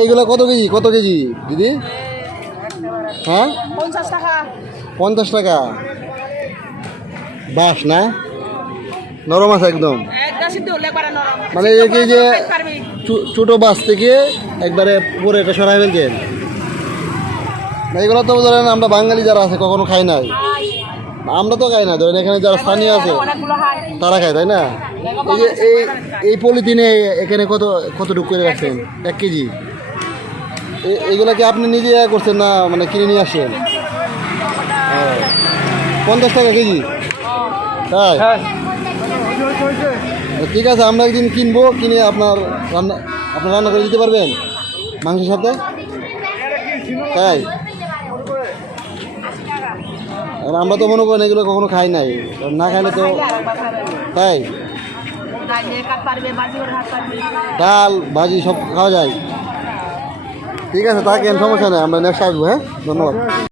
এইগুলো কত কেজি দিদি? হ্যাঁ 50 টাকা। বাস না, নরম আছে একদম, মানে এই যে ছোট বাস থেকে একবারে পুরো এটা সরাই ফেলছেন। এগুলো তো ধরেন আমরা বাঙালি যারা আছে কখনো খাই নাই, আমরা তো খাই না, ধরেন এখানে যারা স্থানীয় আছে তারা খায়, তাই না? এই যে এই পলিথিনে এখানে কতটুকু করে রাখছেন? 1 কেজি। এইগুলা কি আপনি নিজে করছেন না মানে কিনে নিয়ে আসেন? 50 টাকা কেজি, তাই? ঠিক আছে, আমরা একদিন কিনবো, কিনে আপনার রান্না করে দিতে পারবেন মাংসের সাথে, তাই? আমরা তো মনে করেন এগুলো কখনো খাই নাই, না খাইলে তো, তাই? ডাল ভাজি সব খাওয়া যায়। ঠিক আছে, থাকেন, সমস্যা নেই, আমরা নেক্সট আসবো। হ্যাঁ, ধন্যবাদ।